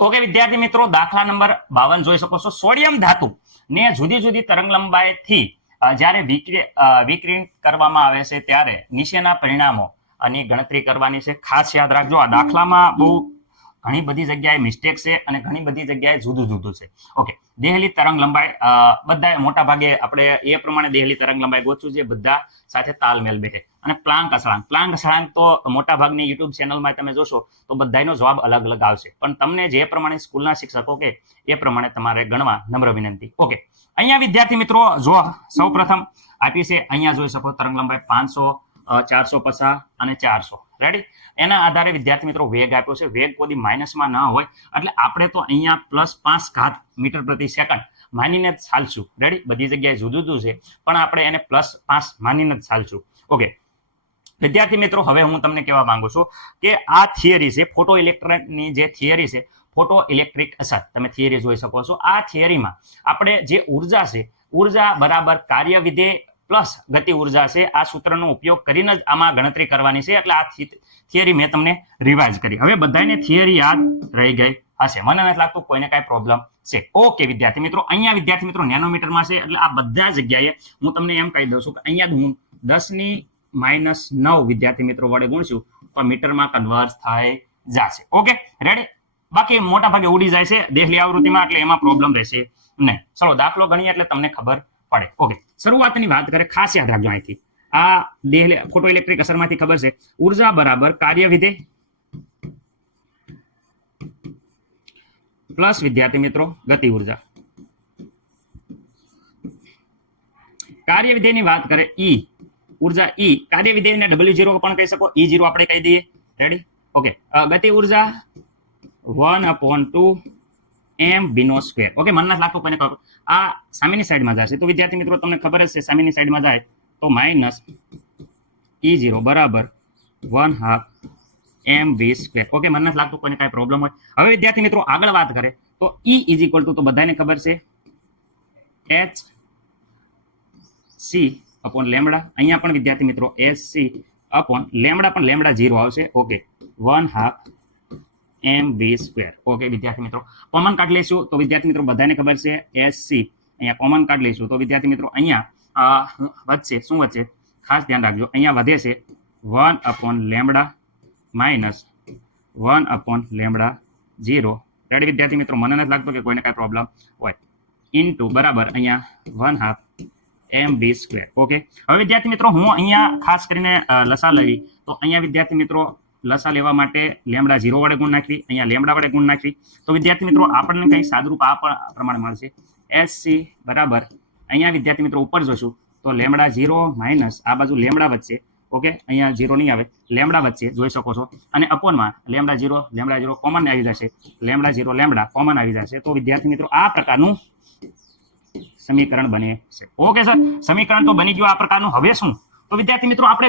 Okay વિદ્યાર્થી મિત્રો, દાખલા નંબર 52 જોઈ શકો છો. સોડિયમ ધાતુ ને જુદી જુદી તરંગ લંબાઈથી જ્યારે વિકિરણ કરવામાં આવે છે ત્યારે નીચેના પરિણામોની ગણતરી કરવાની છે. ખાસ યાદ રાખજો, આ દાખલામાં બહુ ઘણી બધી જગ્યાએ મિસ્ટેક છે અને ઘણી બધી જગ્યાએ જુદું જુદું છે. ઓકે, દેહલી તરંગ લંબાઈ બધા મોટા ભાગે આપણે એ પ્રમાણે દેહલી તરંગ લંબાઈ ગોતશું જે બધા સાથે તાલમેલ બેઠે. અને પ્લાન્ક અસળાંક તો મોટા ભાગની યુટ્યુબ ચેનલમાં તમે જોશો તો બધાનો જવાબ અલગ અલગ આવશે, પણ તમને જે પ્રમાણે સ્કૂલના શિક્ષકો કે એ પ્રમાણે તમારે ગણવા નમ્ર વિનંતી. ઓકે, અહીંયા વિદ્યાર્થી મિત્રો જો સૌપ્રથમ આપી છે, અહીંયા જોઈ શકો તરંગ લંબાઈ 500, 450 અને 400. રેડી? એના આધારે વિદ્યાર્થી મિત્રો વેગ આપ્યો છે. વેગ કોઈ માઇનસમાં ન હોય એટલે આપણે તો અહીંયા +5 ઘાત મીટર પ્રતિ સેકન્ડ માનીને જ ચાલશું. રેડી? બધી જગ્યાએ જુદું જુદું છે પણ આપણે એને +5 માનીને જ ચાલશું. ઓકે વિદ્યાર્થી મિત્રો, હવે હું તમને કહેવા માંગુ છું કે આ થિયરી છે ફોટો ઇલેક્ટ્રોનિકની જે થિયરી છે, ફોટો ઇલેક્ટ્રિક અસર, તમે થિયરી જોઈ શકો છો. આ થિયરીમાં આપણે જે ઉર્જા છે, ઉર્જા બરાબર કાર્ય વિધેય પ્લસ ગતિ ઉર્જા છે. આ સૂત્રનો ઉપયોગ કરીને જ આમાં ગણતરી કરવાની છે. એટલે આ થિયરી મેં તમને રિવાઇઝ કરી. હવે બધાને થિયરી યાદ રહી ગઈ હશે, મને નથી લાગતું કોઈને કાંઈ પ્રોબ્લેમ છે. ઓકે વિદ્યાર્થી મિત્રો, અહીંયા વિદ્યાર્થી મિત્રો નેનોમીટરમાં છે એટલે આ બધા જગ્યાએ હું તમને એમ કહી દઉં છું કે અહીંયા હું 10⁻⁹ વિદ્યાર્થી મિત્રો વડે ગુણશું તો મીટરમાં કન્વર્ટ થઈ જશે. Okay ready? બાકી મોટા ભાગે ઉડી જાય છે દેહલી આવૃત્તિમાં એટલે એમાં પ્રોબ્લેમ રહેશે નહીં. ચલો દાખલો ગણીએ એટલે તમને ખબર પડે. ઓકે, શરૂઆતની વાત કરે, ખાસ યાદ રાખજો. અહીંથી આ દેહલી ફોટો ઇલેક્ટ્રિક અસરમાંથી ખબર છે ઉર્જા બરાબર કાર્ય વિધેય પ્લસ વિદ્યાર્થી મિત્રો ગતિ ઉર્જા. કાર્ય વિધેયની વાત કરે ઉર્જા કાર્ય વિધેયને W0 પણ કહી શકો, E0 આપણે કહી દઈએ. રેડી? ઓકે, ગતિ ઉર્જા 1/2 mv². ઓકે, મને નથી લાગતું કોઈને ખબર. આ સામેની સાઈડમાં જશે તો વિદ્યાર્થી મિત્રો તમને ખબર જ છે સામેની સાઈડમાં જાય તો -E0 બરાબર 1/2 mv². ઓકે, મને નથી લાગતું કોઈને કાંઈ પ્રોબ્લેમ હોય. હવે વિદ્યાર્થી મિત્રો આગળ વાત કરે તો E = તો બધાને ખબર છે hc/લેમ્બડા. અહીંયા પણ વિદ્યાર્થી મિત્રો hc/લેમ્બડા, પણ લેમ્બડા 0 આવશે. Okay, 1/2 mv². ઓકે વિદ્યાર્થી મિત્રો, કોમન કાઢ લઈશું તો વિદ્યાર્થી મિત્રો બધાને ખબર છે hc. અહીંયા કોમન કાઢ લઈશું તો વિદ્યાર્થી મિત્રો અહીંયા વધશે. શું વધશે? ખાસ ધ્યાન રાખજો, અહીંયા વધે છે 1/લેમ્બડા -1/લેમ્બડા 0. રેડી વિદ્યાર્થી મિત્રો? મને નથી લાગતું કે કોઈને કાંઈ પ્રોબ્લેમ હોય. ઇન્ટુ બરાબર અહીંયા 1/2 mv². ઓકે, હવે વિદ્યાર્થી મિત્રો હું અહીંયા ખાસ કરીને લસા લેવી તો અહીંયા વિદ્યાર્થી મિત્રો લસા લેવા માટે લેમ્બડા 0 વડે ગુણ નાખવી, અહીંયા લેમ્બડા વડે ગુણ નાખવી તો વિદ્યાર્થી મિત્રો આપણને કંઈ સાદુરૂપ આ પ્રમાણે મળશે. hc બરાબર અહીંયા વિદ્યાર્થી મિત્રો ઉપર જોશું તો લેમ્બડા 0 માઇનસ આ બાજુ લેમ્બડા વચ્ચે. ઓકે, અહીંયા 0 નહીં આવે, લેમ્બડા વચ્ચે જોઈ શકો છો. અને અપોનમાં લેમ્બડા 0 કોમન આવી જશે, લેમ્બડા 0 લેમ્બડા કોમન આવી જશે. તો વિદ્યાર્થી મિત્રો આ પ્રકારનું સમીકરણ બને છે. ઓકે સર, સમીકરણ તો બની ગયું આ પ્રકારનું. હવે શું? તો વિદ્યાર્થી મિત્રો આપણે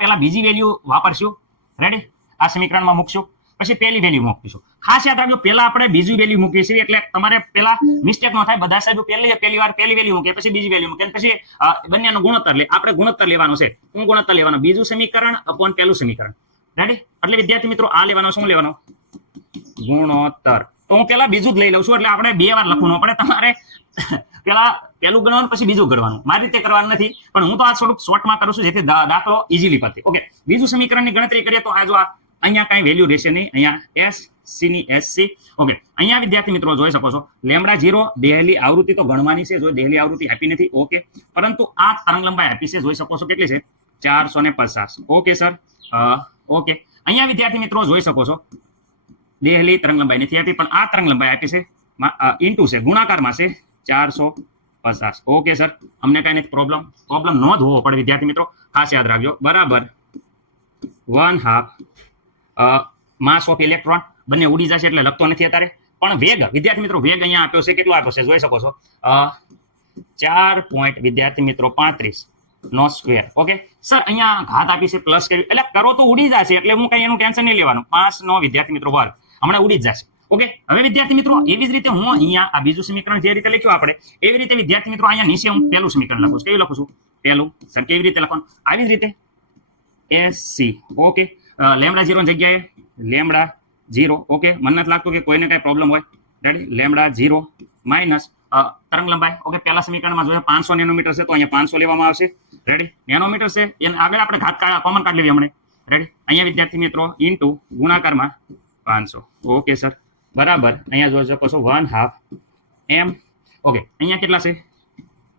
પહેલા બીજી વેલ્યુ વાપરશું. રેડી? આ સમીકરણમાં મૂકશું, પછી પહેલી વેલ્યુ મૂકીશું. ખાસ યાદ રાખજો, પહેલા આપણે બીજી વેલ્યુ મૂકીએ છીએ એટલે તમારે પહેલા મિસ્ટેક ન થાય. બધા સાહેબ પહેલી વાર પહેલી વેલ્યુ મૂકે, પછી બીજી વેલ્યુ મૂકે, પછી બંનેનો ગુણોત્તર લે. આપણે ગુણોત્તર લેવાનો છે. શું ગુણોત્તર લેવાનો? બીજું સમીકરણ અપોન પહેલું સમીકરણ. રેડી? એટલે વિદ્યાર્થી મિત્રો આ લેવાનો, શું લેવાનો? ગુણોત્તર. તો હું પહેલા બીજું જ લઈ લઉં છું એટલે આપણે 2 વાર લખવું પડે. તમારે પેલા પહેલું ગણવાનું પછી બીજું ગણવાનું. મારી રીતે કરવાનું નથી, પણ હું તો આ થોડુંક શોર્ટમાં કરું છું જેથી દાખલો ઇઝીલી પતે. ઓકે, બીજું સમીકરણની ગણતરી કરીએ તો આ જો અહીંયા કાંઈ વેલ્યુ રહેશે નહીં. અહીંયા SC ની SC. ઓકે, અહીંયા વિદ્યાર્થી મિત્રો જોઈ શકો છો લેમ્બડા 0 દેહલી આવૃત્તિ તો ગણવાની છે. જો દેહલી આવૃત્તિ આપી નથી. ઓકે, પરંતુ આ તરંગ લંબાઈ આપી છે, જોઈ શકો છો કેટલી છે? 450. Okay sir. ઓકે, અહીંયા વિદ્યાર્થી મિત્રો જોઈ શકો છો દેહલી તરંગ લંબાઈ નથી આપી, પણ આ તરંગ લંબાઈ આપી છે ઇન્ટુ છે, ગુણાકારમાં છે 450. ઓકે સર, અમને કાંઈ નથી પ્રોબ્લેમ ન જ હોવો પડે વિદ્યાર્થી મિત્રો, ખાસ યાદ રાખજો. બરાબર 1/2 માસ ઓફ ઇલેક્ટ્રોન. બંને ઉડી જશે એટલે લખતો નથી અત્યારે, પણ વેગ વિદ્યાર્થી મિત્રો વેગ અહીંયા આપ્યો છે. કેટલો આપ્યો છે જોઈ શકો છો? 4. વિદ્યાર્થી મિત્રો 35 ઓકે સર, અહીંયા ઘાત આપી છે પ્લસ કરી એટલે કરો તો ઉડી જશે એટલે હું કઈ એનું ટેન્શન નહીં લેવાનું. 5 વિદ્યાર્થી મિત્રો વર્ગ હમણાં ઉડી જ જશે. ઓકે, હવે વિદ્યાર્થી મિત્રો એવી જ રીતે હું અહીંયા આ બીજું સમીકરણ જે રીતે લખ્યું આપણે એવી રીતે વિદ્યાર્થી મિત્રો અહીંયા નીચે હું પહેલું સમીકરણ લખું છું. કેવું લખું છું? પહેલું. સર કેવી રીતે લખવાનું? આવી જ રીતે SC. ઓકે, લેમ્બડા 0 ની જગ્યાએ લેમ્બડા 0 ઓકે મને નથી લાગતું કે કોઈને કઈ પ્રોબ્લેમ હોય રેડી લેમડા 0 માઇનસ તરંગ લંબાઈ ઓકે પહેલા સમીકરણમાં જોઈએ 500 નેનોમીટર છે તો અહીંયા 500 લેવામાં આવશે રેડી નેનોમીટર છે એને આગળ આપણે ઘાત કોમન કાઢી લેવી હમણે રેડી અહીંયા વિદ્યાર્થી મિત્રો ઇન્ટુ ગુણાકારમાં 500 ઓકે સર બરાબર અહીંયા જોઈ શકો છો 1/2 m ઓકે અહીંયા કેટલા છે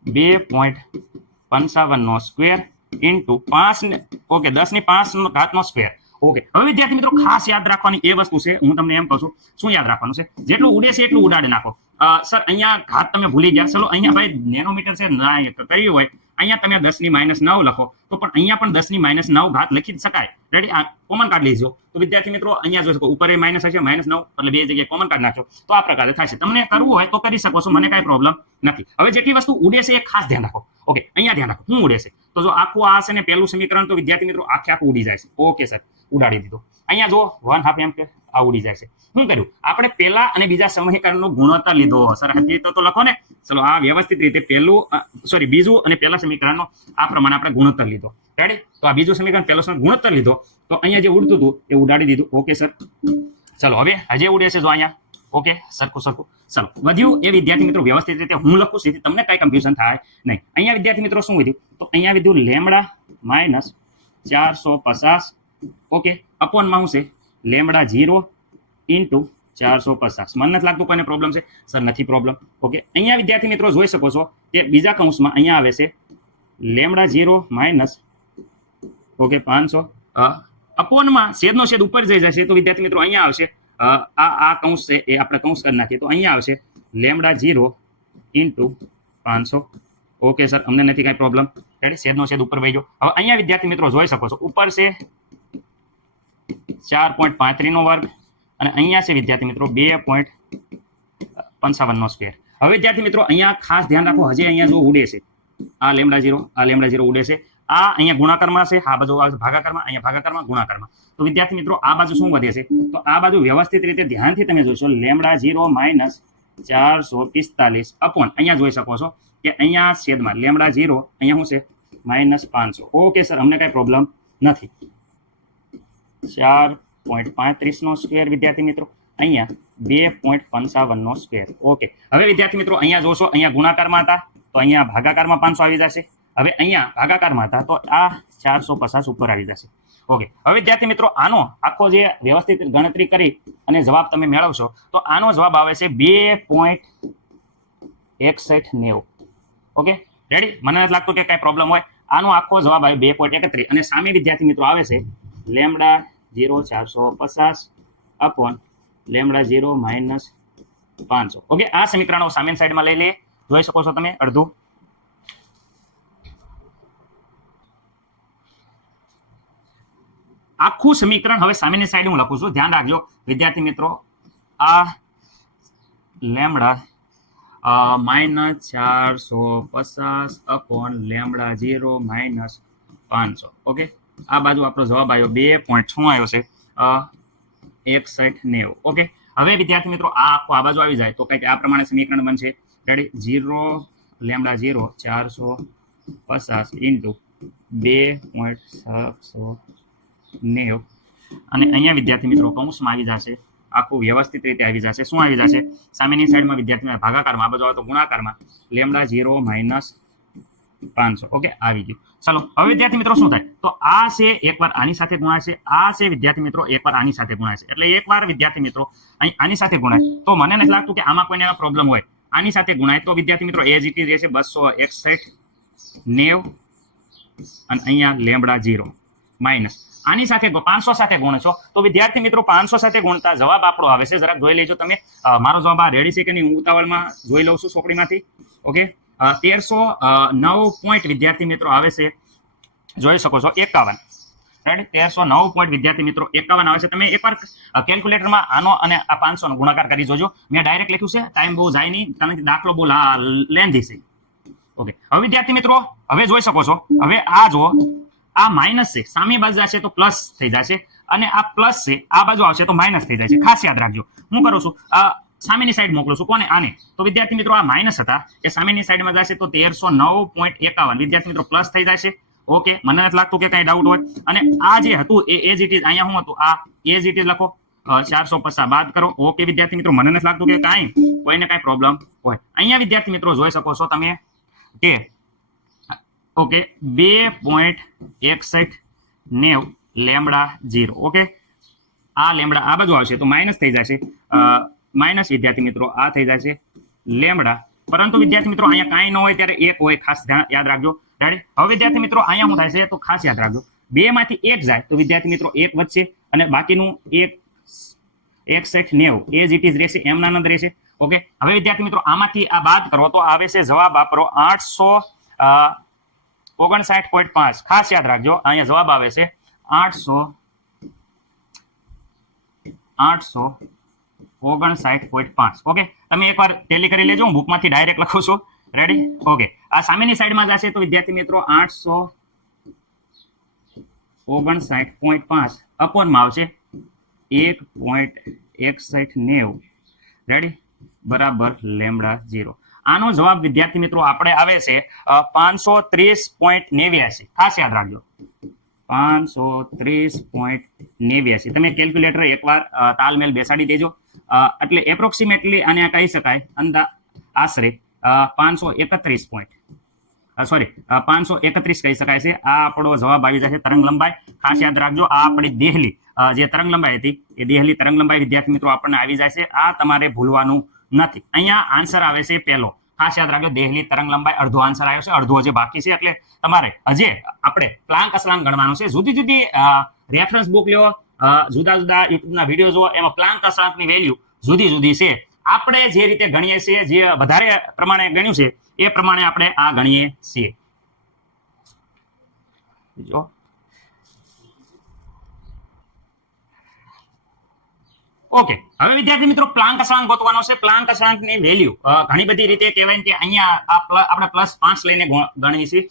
2.55 નો સ્ક્વેર ઇન્ટુ 5 ઓકે 10 ની 5 ઘાત નો સ્ક્વેર ઓકે હવે વિદ્યાર્થી મિત્રો ખાસ યાદ રાખવાની એ વસ્તુ છે હું તમને એમ કહું છું શું યાદ રાખવાનું છે જેટલું ઉડે છે એટલું ઉડાડી નાખો સર અહીંયા ઘાત તમે ભૂલી ગયા ચલો અહીંયા ભાઈ નેનોમીટર છે ના કર્યું હોય અહીંયા તમે 10 ની -9 લખો તો પણ અહીંયા પણ 10 ની -9 ઘાત લખી જ શકાય રેડી આ કોમન કાઢી લેજો તો વિદ્યાર્થી મિત્રો અહીંયા જોઈ શકો ઉપર એ માઇનસ હશે -9 એટલે બે જગ્યાએ કોમન કાઢી નાખજો તો આ પ્રકારે થશે તમને કરવું હોય તો કરી શકો છો મને કાંઈ પ્રોબ્લેમ નથી હવે જેટલી વસ્તુ ઉડે છે એ ખાસ ધ્યાન રાખો ઓકે અહીંયા ધ્યાન રાખો શું ઉડે છે તો જો આખું આ છે ને પહેલું સમીકરણ તો વિદ્યાર્થી મિત્રો આખું ઉડી જાય છે ઓકે સર ઉડાડી દીધું અહીંયા જો 1/2 એમ કે આ ઉડી જાય છે શું કર્યું આપણે પહેલા અને બીજા સમીકરણનો ગુણોત્તર લીધો સર હકીકત તો લખો ને ચલો આ વ્યવસ્થિત રીતે પહેલું સોરી બીજું અને પહેલા સમીકરણનો આ પ્રમાણે આપણે ગુણોત્તર લીધો રેડી તો આ બીજું સમીકરણ પહેલો ગુણોત્તર લીધો તો અહીંયા જે ઉડતું હતું એ ઉડાડી દીધું ઓકે સર ચલો હવે હજી ઉડે છે જો અહીંયા ઓકે સરખું ચલો વધ્યું એ વિદ્યાર્થી મિત્રો વ્યવસ્થિત રીતે હું લખું છું તમને કઈ કન્ફ્યુઝન થાય નહીં અહીંયા વિદ્યાર્થી મિત્રો શું વધ્યું તો અહીંયા વધ્યું લેમડા માઇનસ 450 ઓકે અપોનમાં શું છે લેમડા 0 ઇન્ટુ 450 મને નથી લાગતું કોઈને પ્રોબ્લેમ છે સર નથી પ્રોબ્લેમ ઓકે અહીંયા વિદ્યાર્થી મિત્રો જોઈ શકો છો કે બીજા કૌંસમાં અહીંયા આવે છે લેમડા 0 માઇનસ ઓકે 500 અપોનમાં છેદનો છેદ ઉપર જઈ જશે તો વિદ્યાર્થી મિત્રો અહીંયા આવશે આ કૌંસ છે એ આપણે કૌંસ કરી નાખીએ તો અહીંયા આવશે લેમડા 0 ઇન્ટુ 500 ઓકે સર અમને નથી કાંઈ પ્રોબ્લેમ રેડી છેદનો છેદ ઉપર વહી ગયો હવે અહીંયા વિદ્યાર્થી મિત્રો જોઈ શકો છો ઉપર છે 4.35 નો વર્ગ અને અહીંયા છે વિદ્યાર્થી મિત્રો 2.55 નો સ્ક્વેર હવે વિદ્યાર્થી મિત્રો અહીંયા ખાસ ધ્યાન રાખો હજી અહીંયા જો ઉડે છે આ લેમડા 0 ઉડે છે આ અહીંયા ગુણાકારમાં છે આ બાજુ ભાગાકારમાં અહીંયા ભાગાકારમાં ગુણાકારમાં તો વિદ્યાર્થી મિત્રો આ બાજુ શું વધે છે તો આ બાજુ વ્યવસ્થિત રીતે ધ્યાનથી તમે જોશો લેમડા 0 માઇનસ 445 અપોન અહીંયા જોઈ શકો છો કે અહીંયા છેદમાં લેમડા 0 અહીંયા શું છે -500 ઓકે સર અમને કાંઈ પ્રોબ્લેમ નથી 4.35 નો સ્ક્વેર વિદ્યાર્થી મિત્રો અહીંયા 2.55 નો સ્ક્વેર ઓકે હવે વિદ્યાર્થી મિત્રો અહીંયા જોશો અહીંયા ગુણાકારમાં હતા તો અહીંયા ભાગાકારમાં 500 આવી જશે હવે અહીંયા ભાગાકારમાં હતા તો આ 450 ઉપર આવી જશે ઓકે હવે વિદ્યાર્થી મિત્રો આનો આખો જે વ્યવસ્થિત ગણતરી કરી અને જવાબ તમે મેળવશો તો આનો જવાબ આવે છે 2.6190 ઓકે રેડી મને નથી લાગતું કે કાંઈ પ્રોબ્લેમ હોય આનો આખો જવાબ આવે 2.31 અને સામે વિદ્યાર્થી મિત્રો આવે છે lambda 0 450 upon lambda 0 minus 500 okay આ સમીકરણો સામેની સાઈડમાં લઈ લઈએ જોઈ શકો છો તમે અડધું આખું સમીકરણ હવે સામેની સાઈડ હું લખું છું ધ્યાન રાખજો વિદ્યાર્થી મિત્રો આ lambda -450 upon lambda 0 minus 500 okay આ બાજુ આપણો જવાબ આવ્યો 2.6 આવ્યો છે 6190 ઓકે હવે વિદ્યાર્થી મિત્રો આ આખો આ બાજુ આવી જાય તો કંઈક આ પ્રમાણે સમીકરણ બનશે રેડી 0 લેમડા 0 450 ઇન્ટુ 2.690 અને અહીંયા વિદ્યાર્થી મિત્રો કૌંસમાં આવી જશે આખું વ્યવસ્થિત રીતે આવી જશે શું આવી જશે સામેની સાઈડમાં વિદ્યાર્થી ભાગાકારમાં આ બાજુ આવે તો ગુણાકારમાં લેમડા 0 માઇનસ 500 ઓકે આવી ગયું ચલો હવે વિદ્યાર્થી મિત્રો શું થાય તો આ છે એકવાર આની સાથે ગુણાય છે આ છે વિદ્યાર્થી મિત્રો એકવાર આની સાથે ગુણાય છે એટલે એકવાર વિદ્યાર્થી મિત્રો અહીં આની સાથે ગુણાય તો મને નથી લાગતું કે આમાં કોઈને એવા પ્રોબ્લેમ હોય આની સાથે ગુણાય તો વિદ્યાર્થી મિત્રો એજ ઇટ ઇઝ રહેશે 26190 અને અહીંયા લેમડા 0 માઇનસ આની સાથે 500 સાથે ગુણશો તો વિદ્યાર્થી મિત્રો 500 સાથે ગુણતા જવાબ આપણો આવે છે જરાક જોઈ લેજો તમે મારો જવાબ આ રેડી છે કે નહીં હું ઉતાવળમાં જોઈ લઉં છું ચોપડીમાંથી ઓકે 1309 પોઈન્ટ વિદ્યાર્થી મિત્રો આવે છે જોઈ શકો છો 51 રાઈટ 1309 પોઈન્ટ વિદ્યાર્થી મિત્રો 51 આવે છે તમે એકવાર કેલ્ક્યુલેટરમાં આનો અને આ 500 નો ગુણાકાર કરી જોજો મેં ડાયરેક્ટ લખ્યું છે ટાઈમ બહુ જાય નહીં કારણ કે દાખલો બહુ લેન્ધી છે ઓકે હવે વિદ્યાર્થી મિત્રો હવે જોઈ શકો છો હવે આ જો આ માઇનસ છે સામે બાજુ જશે તો પ્લસ થઈ જશે અને આ પ્લસ છે આ બાજુ આવશે તો માઇનસ થઈ જશે ખાસ યાદ રાખજો હું કરું છું સામેની સાઈડ મોકલું છું કોને આને તો વિદ્યાર્થી મિત્રો આ માઇનસ હતા એ સામેની સાઈડમાં જશે તો 1309.51 વિદ્યાર્થી મિત્રો પ્લસ થઈ જશે ઓકે મને નથી લાગતું કે કઈ ડાઉટ હોય અને આ જે હતું એ એજ ઇટ ઇઝ અહીંયા શું હતું આ એજ ઇટ ઇઝ લખો 450 બાદ કરો. ઓકે વિદ્યાર્થી મિત્રો, મને નથી લાગતું કે કોઈને કાંઈ પ્રોબ્લેમ હોય. અહીંયા વિદ્યાર્થી મિત્રો જોઈ શકો છો તમે કે ઓકે 2.6190 લેમ્બડા 0. ઓકે, આ લેમ્બડા આ બાજુ આવશે તો માઇનસ થઈ જશે, માઇનસ વિદ્યાર્થી મિત્રો આ થઈ જશે લેમ્બડા. પરંતુ વિદ્યાર્થી મિત્રો અહીંયા કાંઈ ન હોય ત્યારે 1 હોય, ખાસ યાદ રાખજો. રેડી? હવે વિદ્યાર્થી મિત્રો અહીંયા શું થાય છે તો ખાસ યાદ રાખજો, 2 માંથી 1 જાય તો વિદ્યાર્થી મિત્રો 1 વધશે અને બાકીનું 1.6190 એજ ઇટ ઇઝ રહેશે, એમના નંદ રહેશે. ઓકે, હવે વિદ્યાર્થી મિત્રો આમાંથી આ બાદ કરો તો આવે છે જવાબ આપરો 859.5. ખાસ યાદ રાખજો, અહીંયા જવાબ આવે છે 859.5. ઓકે, તમે એકવાર ટેલી કરી લેજો, હું બુકમાંથી ડાયરેક્ટ લખું છું. રેડી? ઓકે, આ સામેની સાઈડમાં જશે તો વિદ્યાર્થી મિત્રો 859.5 અપોનમાં આવશે 1.6190. રેડી? બરાબર લેમ્બડા 0. આનો જવાબ વિદ્યાર્થી મિત્રો આપણે આવે છે 530.89. ખાસ યાદ રાખજો 530.89. તમે કેલ્ક્યુલેટર એકવાર તાલમેલ બેસાડી દેજો. એટલે એપ્રોક્સિમેટલી આને કહી શકાય આશરે 531 કહી શકાય છે. આ આપણો જવાબ આવી જશે તરંગ લંબાઈ. ખાસ યાદ રાખજો, આ આપણી દેહલી જે તરંગ લંબાઈ હતી એ દેહલી તરંગ લંબાઈ વિદ્યાર્થી મિત્રો આપણને આવી જાય છે. આ તમારે ભૂલવાનું નથી. અહીંયા આન્સર આવે છે પહેલો. ખાસ યાદ રાખજો, દેહલી તરંગ લંબાઈ અડધો આન્સર આવ્યો છે, અડધો હજી બાકી છે. એટલે તમારે હજી આપણે પ્લાન્ક અસલાંક ગણવાનું છે. જુદી જુદી રેફરન્સ બુક લ્યો, જુદા જુદા યુટ્યુબના વિડીયો જુઓ, એમાં પ્લાન્ક અસલાંકની વેલ્યુ જુદી જુદી છે. આપણે જે રીતે ગણીએ છીએ, જે વધારે પ્રમાણે ગણ્યું છે એ પ્રમાણે આપણે આ ગણીએ છીએ. જો ઓકે, હવે વિદ્યાર્થી મિત્રો પ્લાન્ક અસલાંક ગોતવાનો છે. પ્લાન્ક અસલાંકની વેલ્યુ ઘણી બધી રીતે કહેવાય કે અહીંયા આપણે +5 લઈને ગણીએ છીએ.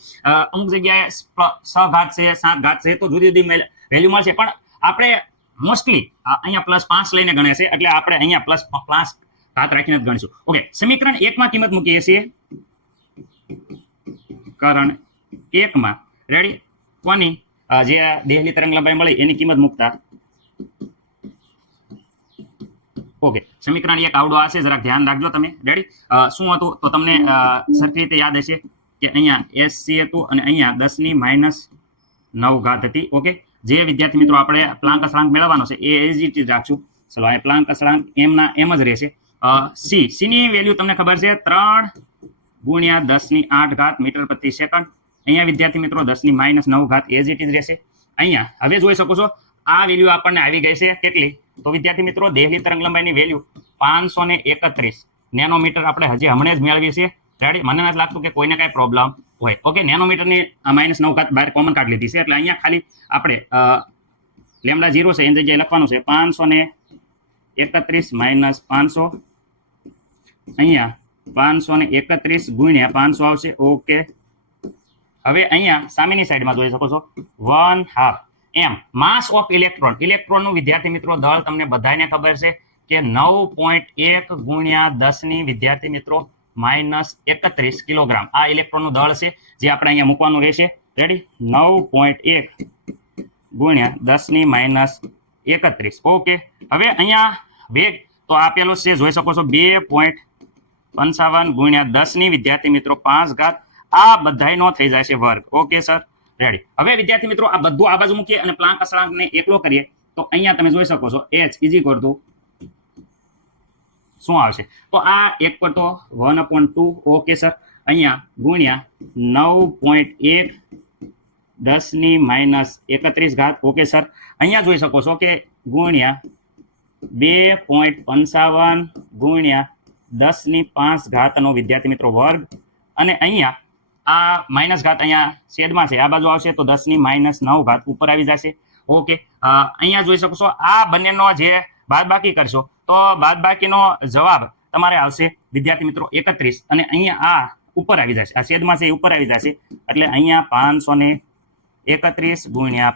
અમુક જગ્યાએ 6 ઘાત છે, 7 ઘાત છે, તો જુદી જુદી વેલ્યુ મળશે. પણ આપણે મોસ્ટલી અહીંયા +5 લઈને ગણીએ છીએ, એટલે આપણે અહીંયા +5 ઘાત રાખીને જ ગણીશું. ઓકે, સમીકરણ 1 માં કિંમત મૂકીએ છીએ. સમીકરણ 1 માં રેડી કોની જે દેહલી તરંગ લંબાઈ મળી એની કિંમત મૂકતા. ઓકે, સમીકરણ 1 આવડો હશે, જરાક ધ્યાન રાખજો તમે. રેડી? શું હતું તો તમને સરખી રીતે યાદ હશે કે અહીંયા SC હતું અને અહીંયા 10⁻9 ઘાત હતી. ઓકે, જે વિદ્યાર્થી મિત્રો આપણે પ્લાન્ક અસલાંક મેળવવાનો છે એ એજ ઇટ ઇઝ રાખશું. ચલો, આ પ્લાન્ક અસલાંક એમના એમ જ રહેશે. C ની વેલ્યુ તમને ખબર છે 3 × 10⁸ ઘાત મીટર પ્રતિ સેકન્ડ. અહીંયા વિદ્યાર્થી મિત્રો 10⁻9 ઘાત એજ ઇટ ઇઝ રહેશે. અહીંયા હવે જોઈ શકો છો આ વેલ્યુ આપણને આવી ગઈ છે કેટલી તો વિદ્યાર્થી મિત્રો દેહલી તરંગ લંબાઈની વેલ્યુ 531 નેનોમીટર આપણે હજી હમણાં જ મેળવી છે. રેડી? મને નથી લાગતું કે કોઈને કાંઈ પ્રોબ્લેમ હોય. ઓકે, નેનોમીટરની -9 ઘાત બહાર કોમન કાઢી લીધી છે, એટલે અહીંયા ખાલી આપણે લેમ્બડા 0 છે એની જગ્યાએ લખવાનું છે 531 - 500. અહીંયા 531 × 500 આવશે. ઓકે, હવે અહીંયા સામેની સાઈડમાં જોઈ શકો છો 1/2 m માસ ઓફ ઇલેક્ટ્રોન. ઇલેક્ટ્રોનનું વિદ્યાર્થી મિત્રો દળ તમને બધાને ખબર છે કે 9.1 × 10 વિદ્યાર્થી મિત્રો -31 કિલોગ્રામ આ ઇલેક્ટ્રોનનું દળ છે, જે આપણે અહીંયા મૂકવાનું રહેશે. રેડી? 9.1 × 10⁻31. ઓકે, હવે અહીંયા વેગ તો આપેલો છે, જોઈ શકો છો 2.55 × 10 વિદ્યાર્થી મિત્રો 5 ઘાત. આ બધાયનો થઈ જાય છે વર્ગ. Okay sir, ready? હવે વિદ્યાર્થી મિત્રો આ બધું આ બાજુ મૂકીએ અને પ્લાન્ક અસલાંકને એકલો કરીએ તો અહીંયા તમે જોઈ શકો છો h = શું આવશે તો આ 1 પર તો 1/2. ઓકે સર, અહીંયા ગુણ્યા 9.1 10⁻31 ઘાત. ઓકે સર, અહીંયા જોઈ શકો છો કે ગુણ્યા 2.55 × 10⁵ ઘાતનો વિદ્યાર્થી મિત્રો વર્ગ. અને અહીંયા આ માઇનસ ઘાત અહીંયા છેદમાં છે, આ બાજુ આવશે તો 10⁻9 ઘાત ઉપર આવી જશે. ઓકે, અહીંયા જોઈ શકો છો આ બંનેનો જે બાદબાકી કરશો તો બાદબાકીનો જવાબ તમારે આવશે વિદ્યાર્થી મિત્રો 31 અને અહીંયા આ ઉપર આવી જશે, આ છેદમાં છે એ ઉપર આવી જશે, એટલે અહીંયા 531 ×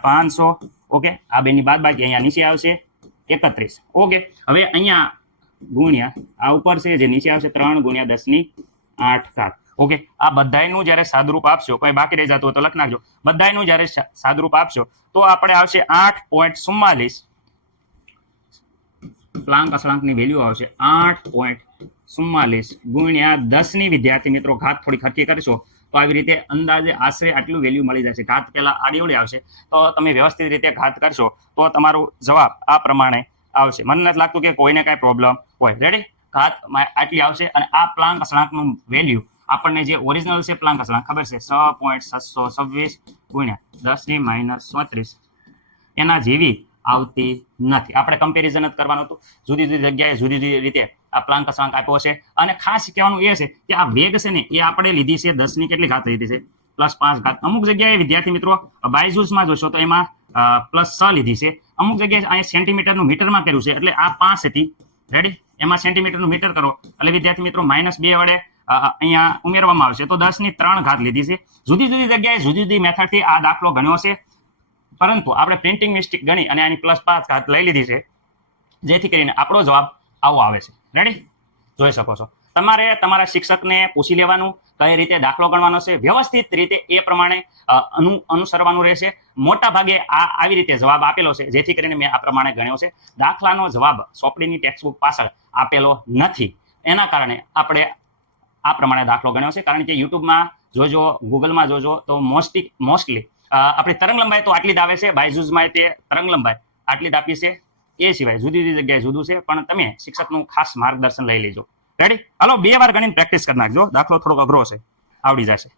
500. ઓકે, આ બેની બાદબાકી અહીંયા નીચે આવશે 31. ઓકે, હવે અહીંયા ગુણ્યા આ ઉપર છે જે નીચે આવશે 3 × 10⁸ ઘાત. ઓકે, આ બધાયનું જ્યારે સાદુરૂપ આપશો, કોઈ બાકી રહી જતું હોય તો લખ નાખજો. બધાયનું જ્યારે સાદુરૂપ આપશો તો આપણે આવશે 8.44 પ્લાન્ક અસળાંકની વેલ્યુ આવશે 8.44 ગુણ્યા 10 વિદ્યાર્થી મિત્રો ઘાત થોડી ખર્ચી કરશો તો આવી રીતે અંદાજે આશરે આટલું વેલ્યુ મળી જશે. ઘાત પહેલા આડીઓડી આવશે તો તમે વ્યવસ્થિત રીતે ઘાત કરશો તો તમારો જવાબ આ પ્રમાણે આવશે. મને નથી લાગતું કે કોઈને કાંઈ પ્રોબ્લેમ હોય. રેડી? ઘાત આટલી આવશે અને આ પ્લાન્ક અસળાંકનું વેલ્યુ આપણને જે ઓરિજિનલ છે પ્લાન્ક અસળાંક ખબર છે 6.726 ગુણ્યા 10⁻34 એના જેવી આવતી નથી. આપણે કમ્પેરિઝન જ કરવાનું હતું. જુદી જુદી જગ્યાએ જુદી જુદી રીતે આ પ્લાન્ક અસળાંક આપ્યો છે અને ખાસ કહેવાનું એ છે કે આ વેગ છે ને એ આપણે લીધી છે 10 ની કેટલી ઘાત લીધી છે +5 ઘાત. અમુક જગ્યાએ વિદ્યાર્થી મિત્રો બાયજૂસમાં જોશો તો એમાં +6 લીધી છે. અમુક જગ્યાએ અહીંયા સેન્ટીમીટરનું મીટરમાં કર્યું છે એટલે આ 5 હતી. રેડી? એમાં સેન્ટીમીટરનું મીટર કરો એટલે વિદ્યાર્થી મિત્રો -2 વડે અહીંયા ઉમેરવામાં આવશે તો 10 ની 3 ઘાત લીધી છે. જુદી જુદી જગ્યાએ જુદી જુદી મેથડથી આ દાખલો ગણ્યો છે પરંતુ આપણે પ્રિન્ટિંગ મિસ્ટેક ગણી અને આની +5 ઘાત લઈ લીધી છે જેથી કરીને આપણો જવાબ આવો આવે છે. રેડી? જોઈ શકો છો. તમારે તમારા શિક્ષકને પૂછી લેવાનું કઈ રીતે દાખલો ગણવાનો છે, વ્યવસ્થિત રીતે એ પ્રમાણે અનુસરવાનું રહેશે. મોટા ભાગે આવી રીતે જવાબ આપેલો છે જેથી કરીને મેં આ પ્રમાણે ગણ્યો છે. દાખલાનો જવાબ સોંપડીની ટેક્સ્ટબુક પાછળ આપેલો નથી એના કારણે આપણે આ પ્રમાણે દાખલો ગણ્યો છે. કારણ કે યુટ્યુબમાં જોજો, ગૂગલમાં જોજો તો મોસ્ટલી આપણી તરંગ લંબાઈ તો આટલી જ આવે છે. બાયજૂઝમાં તે તરંગ લંબાઈ આટલી જ આપી છે. એ સિવાય જુદી જુદી જગ્યાએ જુદું છે પણ તમે શિક્ષકનું ખાસ માર્ગદર્શન લઈ લેજો. રેડી? હાલો 2 વાર ગણીને પ્રેક્ટિસ કરી નાખજો. દાખલો થોડોક અઘરો છે, આવડી જશે.